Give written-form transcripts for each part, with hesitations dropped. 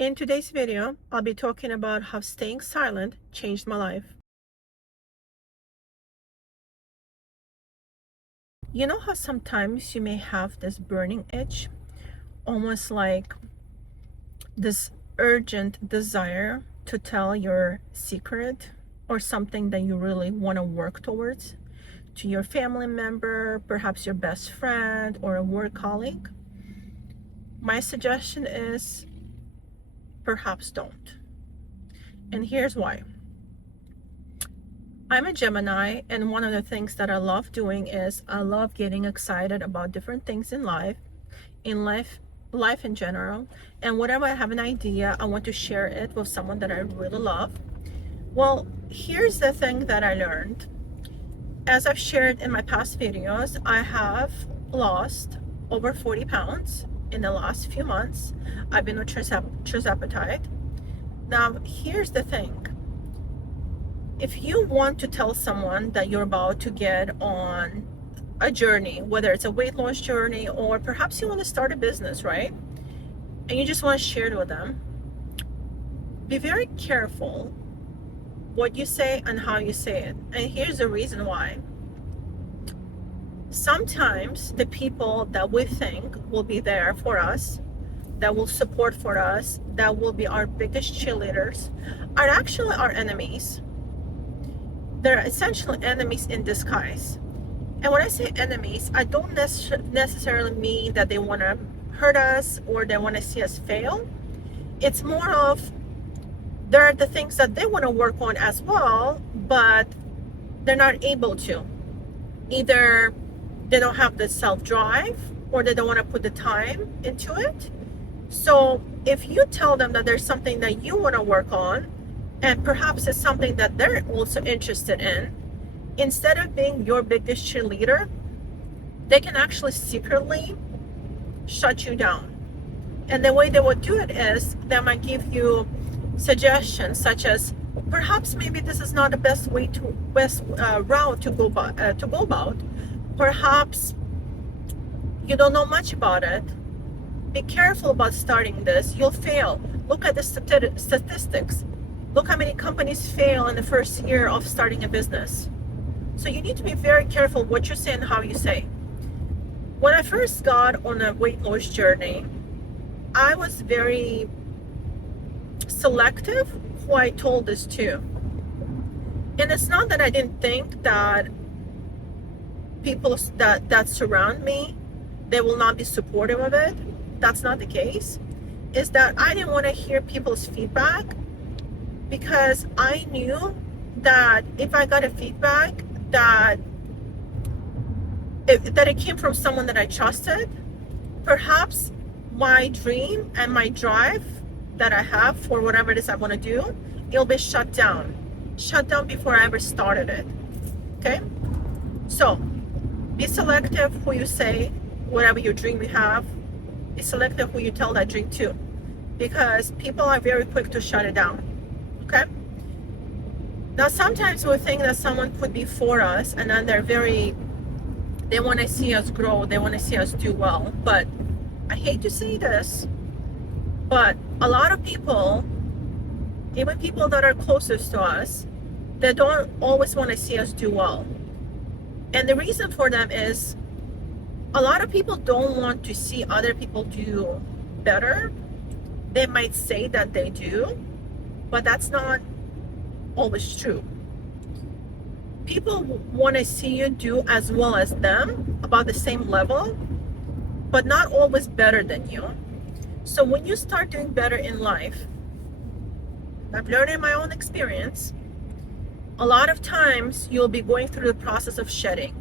In today's video, I'll be talking about how staying silent changed my life. You know how sometimes you may have this burning itch, almost like this urgent desire to tell your secret or something that you really want to work towards to your family member, perhaps your best friend or a work colleague? My suggestion is perhaps don't. And here's why. I'm a Gemini, and one of the things that I love doing is I love getting excited about different things in life in general. And whenever I have an idea, I want to share it with someone that I really love. Well, here's the thing that I learned. As I've shared in my past videos, I have lost over 40 pounds in the last few months. I've been on tirzepatide. Now, here's the thing. If you want to tell someone that you're about to get on a journey, whether it's a weight loss journey or perhaps you want to start a business, right? And you just want to share it with them, be very careful what you say and how you say it. And here's the reason why. Sometimes the people that we think will be there for us, that will support for us, that will be our biggest cheerleaders, are actually our enemies. They're essentially enemies in disguise. And when I say enemies, I don't necessarily mean that they want to hurt us or they want to see us fail. It's more of there are the things that they want to work on as well, but they're not able to. Either they don't have the self-drive or they don't want to put the time into it. So if you tell them that there's something that you want to work on, and perhaps it's something that they're also interested in, instead of being your biggest cheerleader, they can actually secretly shut you down. And the way they would do it is they might give you suggestions such as, perhaps maybe this is not the best route to go about. Perhaps you don't know much about it. Be careful about starting this. You'll fail. Look at the statistics. Look how many companies fail in the first year of starting a business. So you need to be very careful what you say and how you say. When I first got on a weight loss journey, I was very selective who I told this to. And it's not that I didn't think that people that surround me, they will not be supportive of it. That's not the case. It's that I didn't want to hear people's feedback, because I knew that if I got a feedback that it came from someone that I trusted, perhaps my dream and my drive that I have for whatever it is I want to do, it'll be shut down before I ever started it. Okay? So be selective who you say, whatever your dream you have, be selective who you tell that dream to, because people are very quick to shut it down. Okay? Now, sometimes we think that someone could be for us, and then they want to see us grow, they want to see us do well. But I hate to say this, but a lot of people, even people that are closest to us, they don't always want to see us do well. And the reason for them is a lot of people don't want to see other people do better. They might say that they do, but that's not always true. People want to see you do as well as them, about the same level, but not always better than you. So when you start doing better in life, I've learned in my own experience, a lot of times you'll be going through the process of shedding.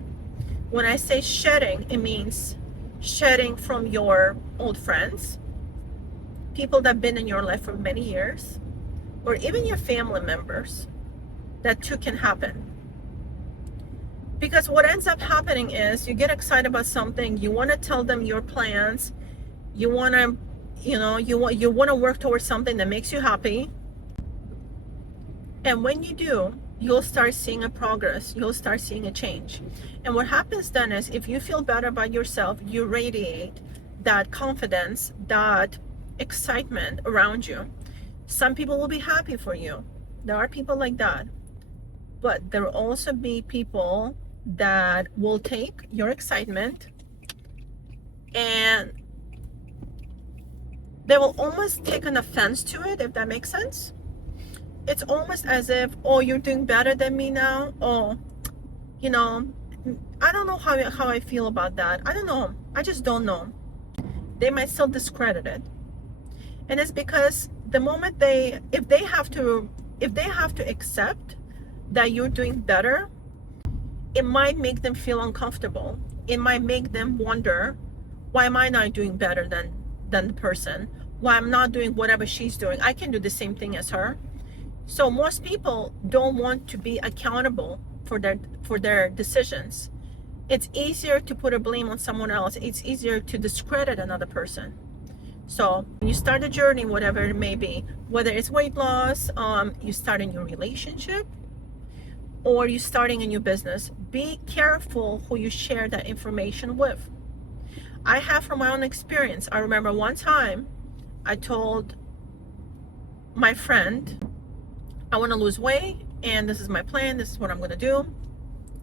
When I say shedding, it means shedding from your old friends, people that have been in your life for many years, or even your family members. That too can happen. Because what ends up happening is you get excited about something, you want to tell them your plans, you want to, you want to work towards something that makes you happy. And when you do, you'll start seeing a progress, you'll start seeing a change. And what happens then is if you feel better about yourself, you radiate that confidence, that excitement around you. Some people will be happy for you. There are people like that. But there will also be people that will take your excitement and they will almost take an offense to it, if that makes sense. It's almost as if, oh, you're doing better than me now. Oh, you know, I don't know how I feel about that. I don't know. I just don't know. They might still discredit it. And it's because the moment if they have to accept that you're doing better, it might make them feel uncomfortable. It might make them wonder, why am I not doing better than the person? Why I'm not doing whatever she's doing? I can do the same thing as her. So most people don't want to be accountable for their decisions. It's easier to put a blame on someone else. It's easier to discredit another person. So when you start a journey, whatever it may be, whether it's weight loss, you start a new relationship, or you starting a new business, be careful who you share that information with. I have from my own experience. I remember one time I told my friend, I want to lose weight and this is my plan, this is what I'm going to do.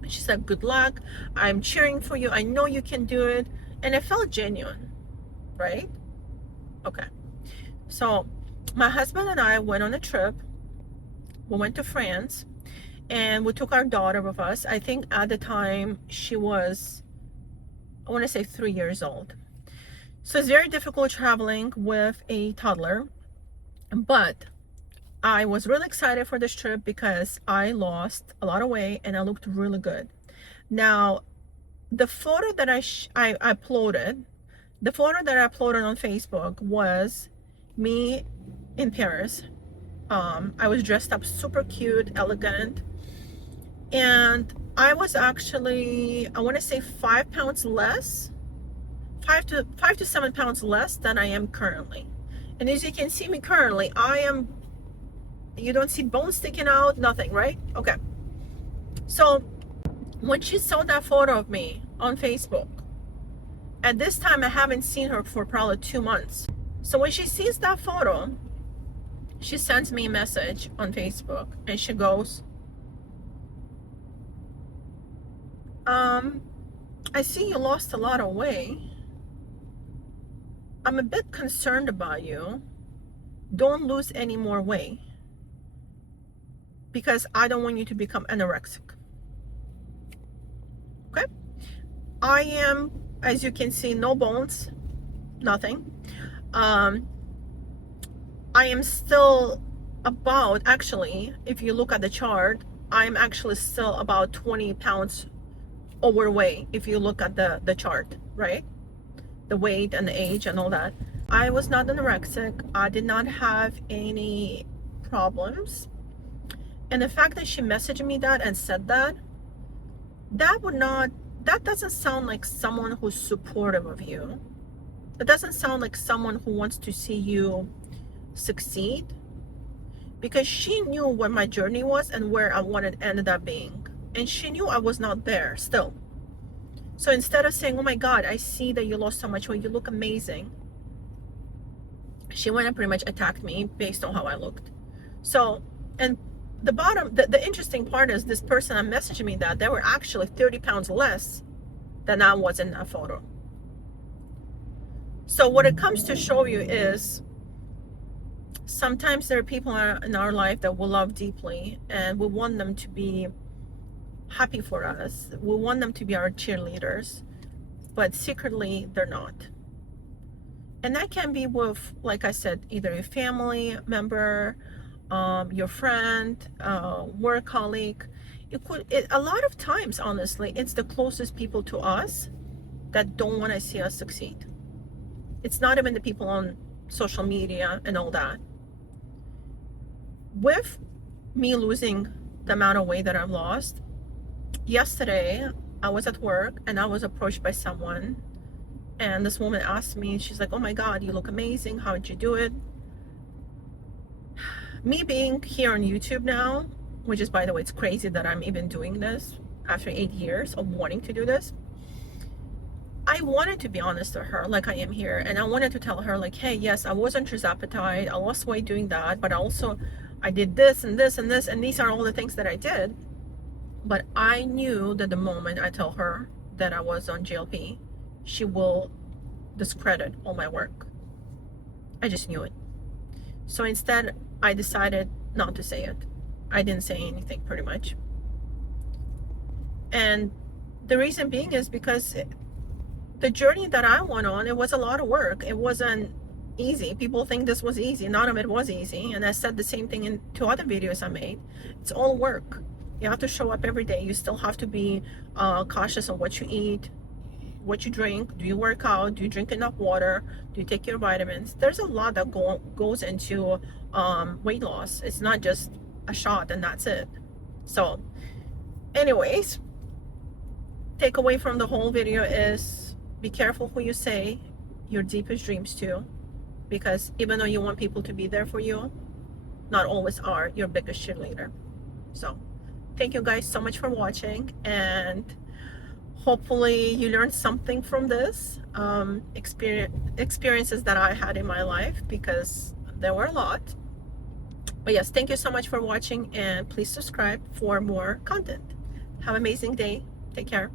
She said, good luck, I'm cheering for you, I know you can do it. And it felt genuine, right? Okay. So my husband and I went on a trip. We went to France and we took our daughter with us. I think at the time she was, I want to say 3 years old. So it's very difficult traveling with a toddler, but I was really excited for this trip because I lost a lot of weight and I looked really good. Now, the photo that I uploaded, the photo that I uploaded on Facebook was me in Paris. I was dressed up super cute, elegant, and I was actually, I want to say 5 pounds less, 5 to 7 pounds less than I am currently. And as you can see me currently, I am, you don't see bones sticking out, nothing, right? Okay. So when she saw that photo of me on Facebook, at this time I haven't seen her for probably 2 months. So when she sees that photo, she sends me a message on Facebook and she goes, I see you lost a lot of weight. I'm a bit concerned about you. Don't lose any more weight because I don't want you to become anorexic. Okay? I am, as you can see, no bones, nothing. I am still about, actually, if you look at the chart, I'm actually still about 20 pounds overweight if you look at the chart, right? The weight and the age and all that. I was not anorexic. I did not have any problems. And the fact that she messaged me that and said that doesn't sound like someone who's supportive of you. It doesn't sound like someone who wants to see you succeed, because she knew what my journey was and where I wanted ended up being, and she knew I was not there still. So instead of saying, oh my God, I see that you lost so much weight, you look amazing, she went and pretty much attacked me based on how I looked. So, and the interesting part is this person that messaged me that they were actually 30 pounds less than I was in that photo. So what it comes to show you is sometimes there are people in our life that we love deeply and we want them to be happy for us. We want them to be our cheerleaders, but secretly they're not. And that can be with, like I said, either a family member, your friend, work colleague. A lot of times, honestly, it's the closest people to us that don't want to see us succeed. It's not even the people on social media and all that. With me losing the amount of weight that I've lost, yesterday I was at work and I was approached by someone, and this woman asked me, she's like, oh my God, you look amazing, how did you do it? Me being here on YouTube now, which is, by the way, it's crazy that I'm even doing this after 8 years of wanting to do this. I wanted to be honest with her like I am here, and I wanted to tell her like, hey, yes, I was on tirzepatide, I lost weight doing that, but also I did this and this and this, and these are all the things that I did. But I knew that the moment I tell her that I was on GLP, she will discredit all my work. I just knew it. So instead, I decided not to say it. I didn't say anything pretty much. And the reason being is because the journey that I went on, it was a lot of work. It wasn't easy. People think this was easy. None of it was easy. And I said the same thing in 2 other videos I made. It's all work. You have to show up every day. You still have to be cautious on what you eat, what you drink. Do you work out? Do you drink enough water? Do you take your vitamins? There's a lot that goes into weight loss. It's not just a shot and that's it. So anyways, takeaway from the whole video is be careful who you say your deepest dreams to, because even though you want people to be there for you, not always are your biggest cheerleader. So thank you guys so much for watching, and hopefully you learned something from this experiences that I had in my life, because there were a lot. But yes, thank you so much for watching, and please subscribe for more content. Have an amazing day. Take care.